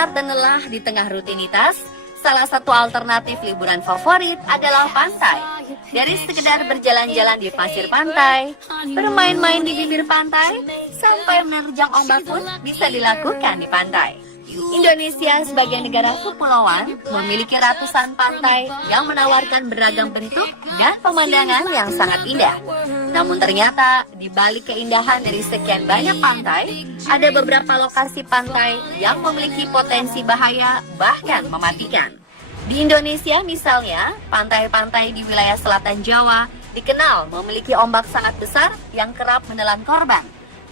penat dan lelah di tengah rutinitas, salah satu alternatif liburan favorit adalah pantai. Dari sekedar berjalan-jalan di pasir pantai, bermain-main di bibir pantai, sampai menerjang ombak pun bisa dilakukan di pantai. Indonesia sebagai negara kepulauan memiliki ratusan pantai yang menawarkan beragam bentuk dan pemandangan yang sangat indah. Namun ternyata di balik keindahan dari sekian banyak pantai, ada beberapa lokasi pantai yang memiliki potensi bahaya bahkan mematikan. Di Indonesia misalnya, pantai-pantai di wilayah selatan Jawa dikenal memiliki ombak sangat besar yang kerap menelan korban.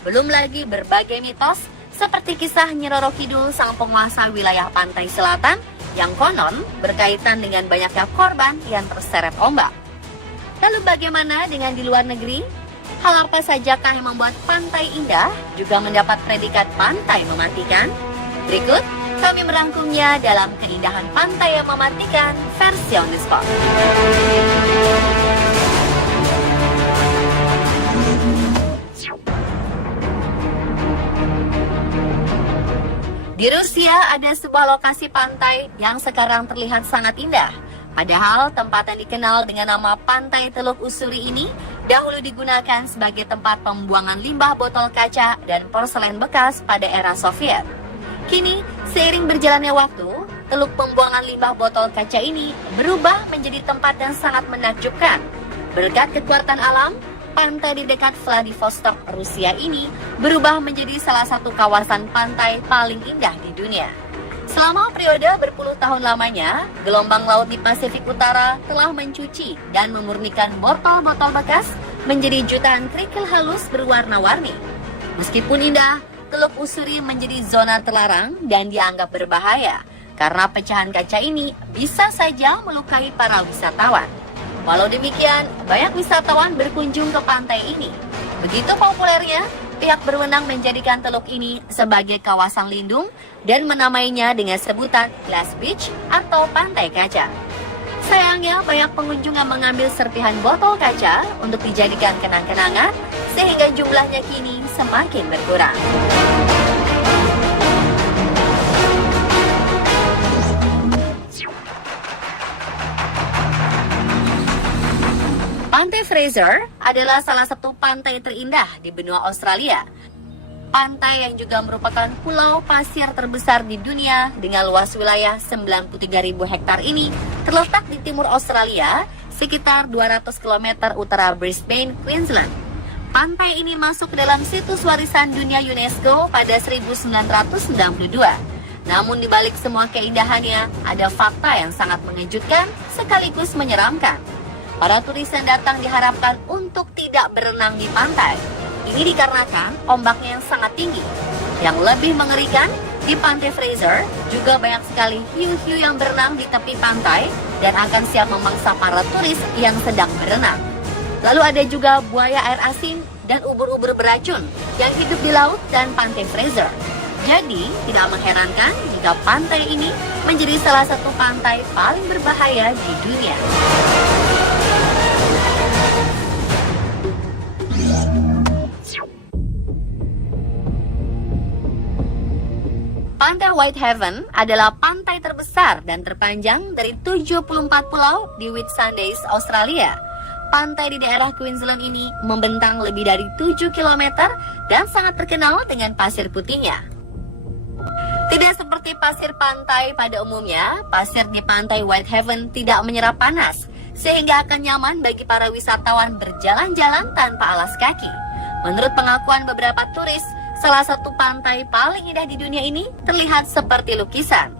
Belum lagi berbagai mitos seperti kisah Nyi Roro Kidul sang penguasa wilayah pantai selatan yang konon berkaitan dengan banyaknya korban yang terseret ombak. Lalu bagaimana dengan di luar negeri? Hal apa sajakah yang membuat pantai indah juga mendapat predikat pantai mematikan? Berikut kami merangkumnya dalam Keindahan Pantai yang Mematikan versi On The Spot. Di Rusia ada sebuah lokasi pantai yang sekarang terlihat sangat indah. Padahal tempat yang dikenal dengan nama Pantai Teluk Usuri ini dahulu digunakan sebagai tempat pembuangan limbah botol kaca dan porselen bekas pada era Soviet. Kini, seiring berjalannya waktu, teluk pembuangan limbah botol kaca ini berubah menjadi tempat yang sangat menakjubkan. Berkat kekuatan alam, pantai di dekat Vladivostok, Rusia ini berubah menjadi salah satu kawasan pantai paling indah di dunia. Selama periode berpuluh tahun lamanya, gelombang laut di Pasifik Utara telah mencuci dan memurnikan botol-botol bekas menjadi jutaan kerikil halus berwarna-warni. Meskipun indah, Teluk Usuri menjadi zona terlarang dan dianggap berbahaya karena pecahan kaca ini bisa saja melukai para wisatawan. Walau demikian, banyak wisatawan berkunjung ke pantai ini. Begitu populernya, pihak berwenang menjadikan teluk ini sebagai kawasan lindung dan menamainya dengan sebutan Glass Beach atau Pantai Kaca. Sayangnya, banyak pengunjung yang mengambil serpihan botol kaca untuk dijadikan kenang-kenangan, sehingga jumlahnya kini semakin berkurang. Pantai Fraser adalah salah satu pantai terindah di benua Australia. Pantai yang juga merupakan pulau pasir terbesar di dunia dengan luas wilayah 93.000 hektar ini terletak di timur Australia, sekitar 200 km utara Brisbane, Queensland. Pantai ini masuk ke dalam situs warisan dunia UNESCO pada 1992. Namun di balik semua keindahannya, ada fakta yang sangat mengejutkan sekaligus menyeramkan. Para turis yang datang diharapkan untuk tidak berenang di pantai. Ini dikarenakan ombaknya yang sangat tinggi. Yang lebih mengerikan, di Pantai Fraser juga banyak sekali hiu-hiu yang berenang di tepi pantai dan akan siap memangsa para turis yang sedang berenang. Lalu ada juga buaya air asin dan ubur-ubur beracun yang hidup di laut dan Pantai Fraser. Jadi, tidak mengherankan jika pantai ini menjadi salah satu pantai paling berbahaya di dunia. Pantai Whitehaven adalah pantai terbesar dan terpanjang dari 74 pulau di Whitsundays, Australia. Pantai di daerah Queensland ini membentang lebih dari 7 km dan sangat terkenal dengan pasir putihnya. Tidak seperti pasir pantai pada umumnya, pasir di Pantai Whitehaven tidak menyerap panas, sehingga akan nyaman bagi para wisatawan berjalan-jalan tanpa alas kaki. Menurut pengakuan beberapa turis, salah satu pantai paling indah di dunia ini terlihat seperti lukisan.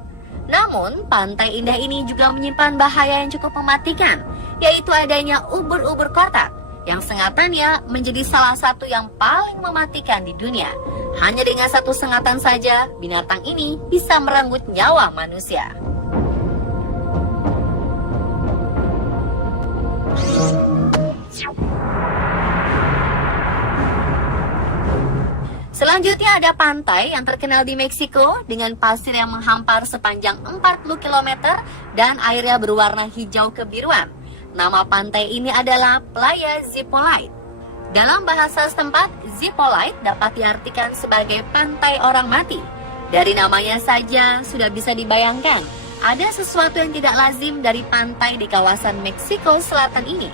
Namun, pantai indah ini juga menyimpan bahaya yang cukup mematikan, yaitu adanya ubur-ubur kotak, yang sengatannya menjadi salah satu yang paling mematikan di dunia. Hanya dengan satu sengatan saja, binatang ini bisa merenggut nyawa manusia. Selanjutnya ada pantai yang terkenal di Meksiko dengan pasir yang menghampar sepanjang 40 km dan airnya berwarna hijau kebiruan. Nama pantai ini adalah Playa Zipolite. Dalam bahasa setempat, Zipolite dapat diartikan sebagai pantai orang mati. Dari namanya saja sudah bisa dibayangkan, ada sesuatu yang tidak lazim dari pantai di kawasan Meksiko Selatan ini.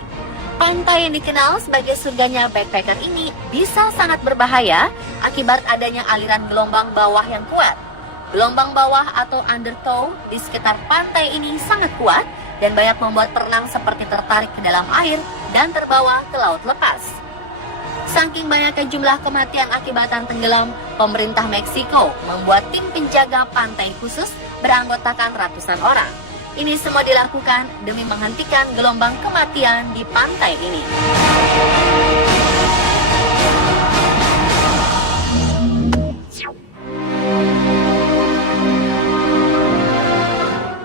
Pantai yang dikenal sebagai surganya backpacker ini bisa sangat berbahaya akibat adanya aliran gelombang bawah yang kuat. Gelombang bawah atau undertow di sekitar pantai ini sangat kuat dan banyak membuat perenang seperti tertarik ke dalam air dan terbawa ke laut lepas. Saking banyaknya jumlah kematian akibatan tenggelam, pemerintah Meksiko membuat tim penjaga pantai khusus beranggotakan ratusan orang. Ini semua dilakukan demi menghentikan gelombang kematian di pantai ini.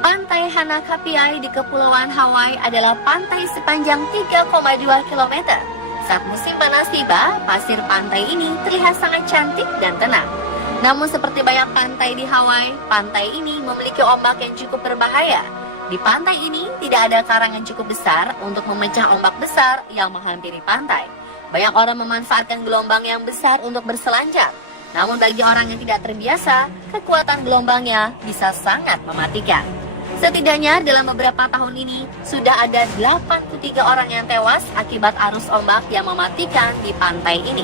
Pantai Hanakapiai di Kepulauan Hawaii adalah pantai sepanjang 3,2 km. Saat musim panas tiba, pasir pantai ini terlihat sangat cantik dan tenang. Namun seperti banyak pantai di Hawaii, pantai ini memiliki ombak yang cukup berbahaya. Di pantai ini tidak ada karang yang cukup besar untuk memecah ombak besar yang menghampiri pantai. Banyak orang memanfaatkan gelombang yang besar untuk berselancar. Namun bagi orang yang tidak terbiasa, kekuatan gelombangnya bisa sangat mematikan. Setidaknya dalam beberapa tahun ini, sudah ada 83 orang yang tewas akibat arus ombak yang mematikan di pantai ini.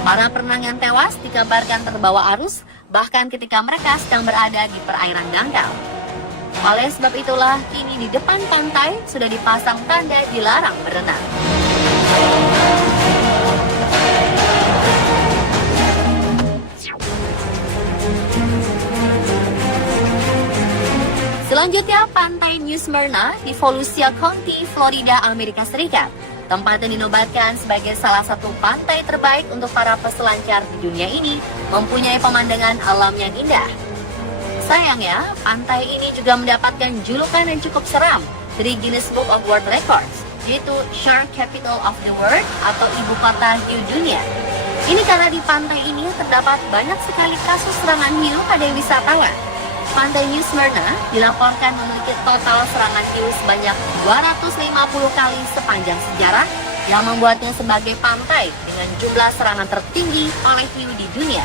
Para perenang yang tewas dikabarkan terbawa arus, bahkan ketika mereka sedang berada di perairan dangkal. Oleh sebab itulah, kini di depan pantai sudah dipasang tanda dilarang berenang. Selanjutnya, pantai New Smyrna di Volusia County, Florida, Amerika Serikat. Tempat yang dinobatkan sebagai salah satu pantai terbaik untuk para peselancar di dunia ini mempunyai pemandangan alam yang indah. Sayangnya, pantai ini juga mendapatkan julukan yang cukup seram dari Guinness Book of World Records, yaitu Shark Capital of the World atau Ibu Kota Hiu Dunia. Ini karena di pantai ini terdapat banyak sekali kasus serangan hiu pada wisatawan. Pantai New Smyrna dilaporkan memiliki total serangan hiu sebanyak 250 kali sepanjang sejarah yang membuatnya sebagai pantai dengan jumlah serangan tertinggi oleh hiu di dunia.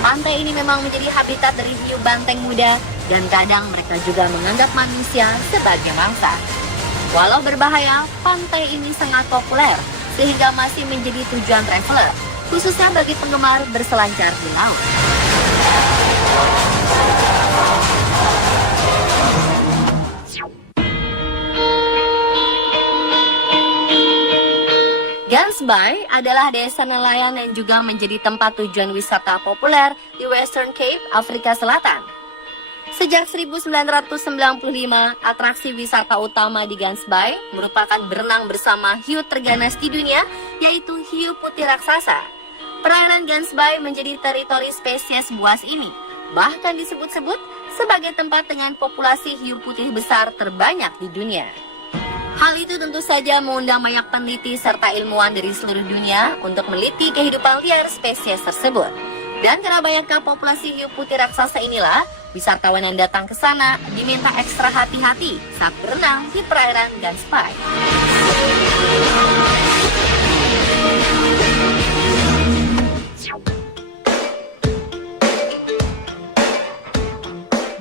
Pantai ini memang menjadi habitat dari hiu banteng muda dan kadang mereka juga menganggap manusia sebagai mangsa. Walau berbahaya, pantai ini sangat populer sehingga masih menjadi tujuan traveler, khususnya bagi penggemar berselancar di laut. Gansby adalah desa nelayan yang juga menjadi tempat tujuan wisata populer di Western Cape, Afrika Selatan. Sejak 1995, atraksi wisata utama di Gansby merupakan berenang bersama hiu terganas di dunia, yaitu hiu putih raksasa. Perairan Gansby menjadi teritori spesies buas ini, bahkan disebut-sebut sebagai tempat dengan populasi hiu putih besar terbanyak di dunia. Hal itu tentu saja mengundang banyak peneliti serta ilmuwan dari seluruh dunia untuk meneliti kehidupan liar spesies tersebut. Dan karena banyaknya populasi hiu putih raksasa inilah, wisatawan yang datang ke sana diminta ekstra hati-hati saat berenang di perairan Gansby.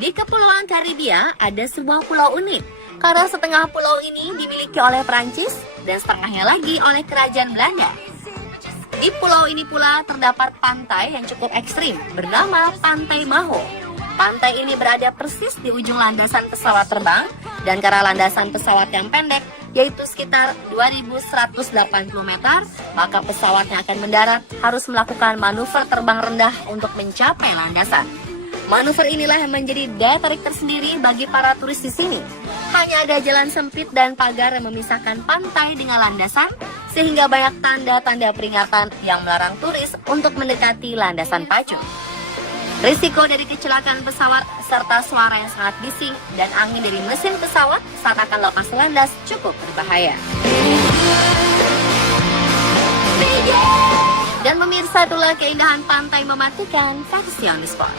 Di Kepulauan Karibia ada sebuah pulau unik. Karena setengah pulau ini dimiliki oleh Prancis dan setengahnya lagi oleh Kerajaan Belanda. Di pulau ini pula terdapat pantai yang cukup ekstrim bernama Pantai Maho. Pantai ini berada persis di ujung landasan pesawat terbang dan karena landasan pesawat yang pendek yaitu sekitar 2180 meter, maka pesawatnya akan mendarat harus melakukan manuver terbang rendah untuk mencapai landasan. Manuver inilah yang menjadi daya tarik tersendiri bagi para turis di sini. Hanya ada jalan sempit dan pagar yang memisahkan pantai dengan landasan, sehingga banyak tanda-tanda peringatan yang melarang turis untuk mendekati landasan pacu. Risiko dari kecelakaan pesawat serta suara yang sangat bising dan angin dari mesin pesawat saat akan lepas landas cukup berbahaya. Dan pemirsa, itulah keindahan pantai mematikan versi on the spot.